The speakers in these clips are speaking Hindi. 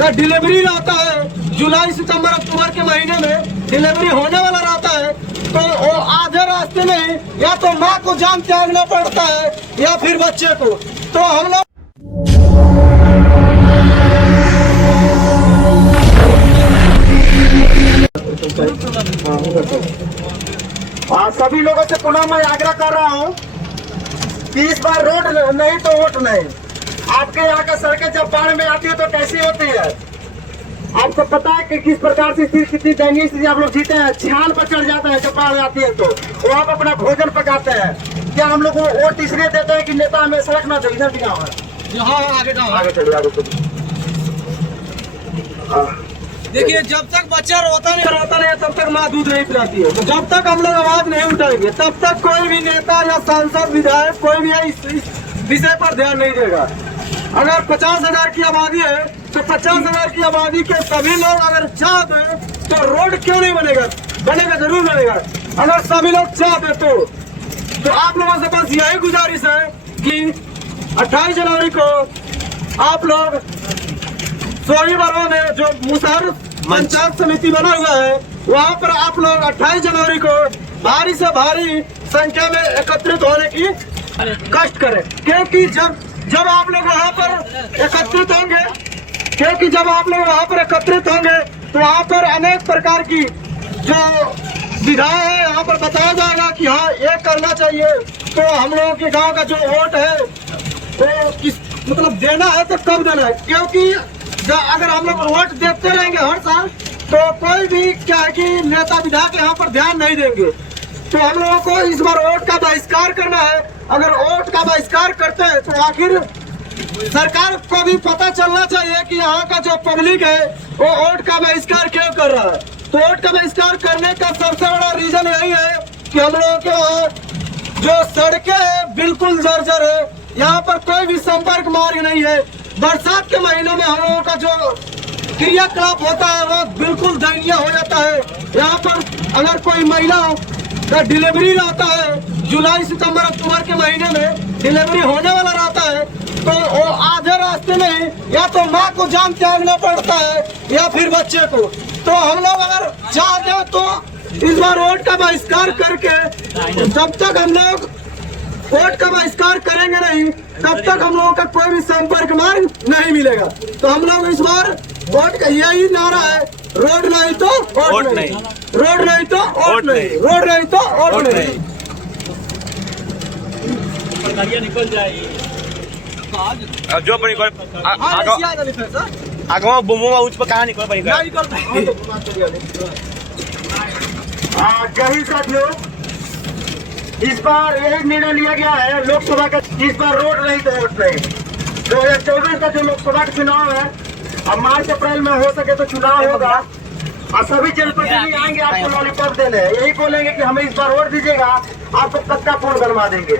डिलीवरी रहता है जुलाई सितंबर अक्टूबर के महीने में डिलीवरी होने वाला रहता है, तो वो आधे रास्ते में या तो माँ को जान त्यागना पड़ता है या फिर बच्चे को। तो हम लोग सभी लोगों से पुनः मैं आग्रह कर रहा हूँ कि इस बार रोड नहीं तो वोट नहीं। आपके यहाँ का सड़कें जब बाढ़ में आती है तो कैसी होती है, आपको पता है कि किस प्रकार से स्थिति, कितनी दयनीय स्थिति आप लोग जीते हैं। छाल पर चढ़ जाता है जब बाढ़ आती है तो आप अपना भोजन पकाते हैं। क्या हम लोग वोट इसलिए देते हैं कि नेता हमें सड़क ना दे? इधर भी गाँव है, आगे चलिए आगे चलिए। देखिए, जब तक बच्चा रोता नहीं तब तक माँ दूध नहीं पिलाती है। तो जब तक हम लोग आवाज नहीं उठाएंगे तब तक कोई भी नेता या सांसद विधायक कोई भी इस विषय पर ध्यान नहीं देगा। अगर 50,000 की आबादी है तो 50,000 की आबादी के सभी लोग अगर चाह दें तो रोड क्यों नहीं बनेगा? बनेगा, जरूर बनेगा। अगर सभी लोग चाहते तो आप लोगों से बस यही गुजारिश है कि 28 जनवरी को आप लोग सोनी बरवा में जो मुसहर पंचायत समिति बना हुआ है वहाँ पर आप लोग 28 जनवरी को भारी से भारी संख्या में एकत्रित होने की कष्ट करें। क्योंकि जब आप लोग वहाँ पर एकत्रित होंगे तो वहाँ पर अनेक प्रकार की जो विधाएं है यहाँ पर बताया जाएगा कि हाँ ये करना चाहिए। तो हम लोगों के गांव का जो वोट है वो किस मतलब देना है तो कब देना है, क्योंकि अगर हम लोग वोट देते रहेंगे हर साल तो कोई भी क्या है कि नेता विधायक यहाँ पर ध्यान नहीं देंगे। तो हम लोगों को इस बार वोट का बहिष्कार करना है। अगर वोट का बहिष्कार करते हैं तो आखिर सरकार को भी पता चलना चाहिए कि यहाँ का जो पब्लिक है वो वोट का बहिष्कार क्यों कर रहा है। तो वोट का बहिष्कार करने का सबसे बड़ा रीजन यही है कि हम लोगों के वहाँ जो सड़कें है बिल्कुल जर्जर है, यहाँ पर कोई भी संपर्क मार्ग नहीं है। बरसात के महीनों में हम लोगों का जो क्रियाकलाप होता है वो बिल्कुल दयनीय हो जाता है। यहाँ पर अगर कोई महिला का डिलीवरी रहता है जुलाई सितंबर अक्टूबर के महीने में डिलीवरी होने वाला रहता है, तो वो आधे रास्ते में या तो माँ को जान त्यागना पड़ता है या फिर बच्चे को। तो हम लोग अगर चाहते हैं तो इस बार वोट का बहिष्कार करके जब तक हम लोग वोट का बहिष्कार करेंगे नहीं तब तक हम लोगों का कोई भी संपर्क मार्ग नहीं मिलेगा। तो हम लोग इस बार वोट का यही नारा है, रोड नहीं तो वोट नहीं, रोड नहीं तो वोट नहीं, रोड नहीं तो वोट नहीं। निकल जाएगी जो आगवा बुमुआ उच्च पर कहाँ निकल जही साथियों, इस बार यही निर्णय लिया गया है लोकसभा का, इस बार रोड नहीं तो वोट नहीं। 2024 का जो लोकसभा का चुनाव है अब मार्च अप्रैल में हो सके तो चुनाव होगा और सभी जनप्रतिनिधि आएंगे आपको लॉलीपॉप देने, यही बोलेंगे कि हमें इस बार वोट दीजिएगा, आपको पक्का पुल बनवा देंगे।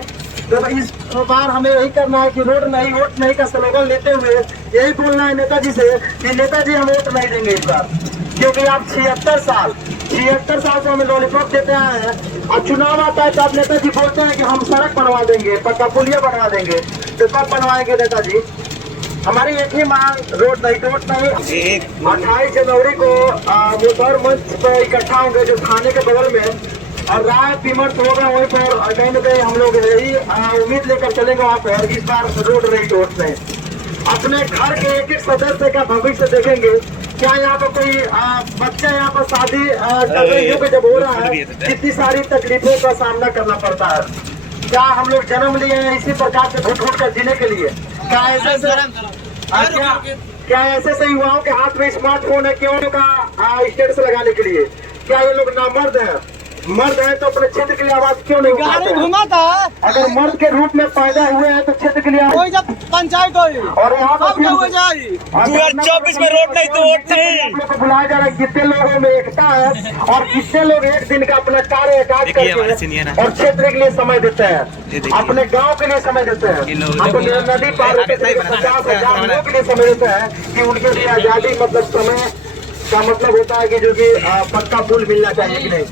तो इस बार हमें यही करना है कि रोड नहीं वोट नहीं का स्लोगन लेते हुए यही बोलना है नेताजी से कि नेताजी हम वोट नहीं देंगे इस बार, क्योंकि आप 76 साल से हमें लॉलीपॉप देते आए हैं और चुनाव आता है तो आप नेताजी बोलते हैं कि हम सड़क बनवा देंगे, पक्का पुलिया बनवा देंगे। तो कब बनवाएंगे नेताजी? हमारी एक ही मांग, रोड नहीं तो वोट नहीं। 28 जनवरी को मुसहर मंच पर इकट्ठा होंगे जो थाने के बगल में, और राय विमर्श होगा वहीं पर। कहीं न कहीं हम लोग यही उम्मीद लेकर चलेंगे वहाँ पर, इस बार रोड नहीं तो वोट नहीं। अपने घर के एक एक सदस्य का भविष्य देखेंगे। क्या यहाँ पर कोई बच्चा यहाँ पर शादी करने जब हो रहा है कितनी सारी तकलीफों का सामना करना पड़ता है। क्या हम लोग जन्म लिए हैं इसी प्रकार से घुट कर जीने के लिए? क्या ऐसे युवाओं के हाथ में स्मार्टफोन है क्यों का स्टेटस लगाने के लिए? क्या ये लोग नामर्द हैं? मर्द है तो अपने क्षेत्र के लिए आवाज क्यों नहीं उठाते? घुमाता है। अगर मर्द के रूप में पैदा हुए हैं तो क्षेत्र के लिए कोई जब पंचायत हो और यहाँ पर 2024 में रोड नहीं तो वोट नहीं। आप लोग को बुलाया जा रहा है, कितने लोगों में एकता है और कितने लोग एक दिन का अपना कार्य काज करके और क्षेत्र के लिए समय देते हैं, अपने गाँव के लिए समय देते हैं, अपने नदी पार 50,000 लोगों के लिए समय देते हैं कि उनके लिए आजादी मतलब समय का मतलब होता है कि जो कि पक्का पुल मिलना चाहिए कि नहीं।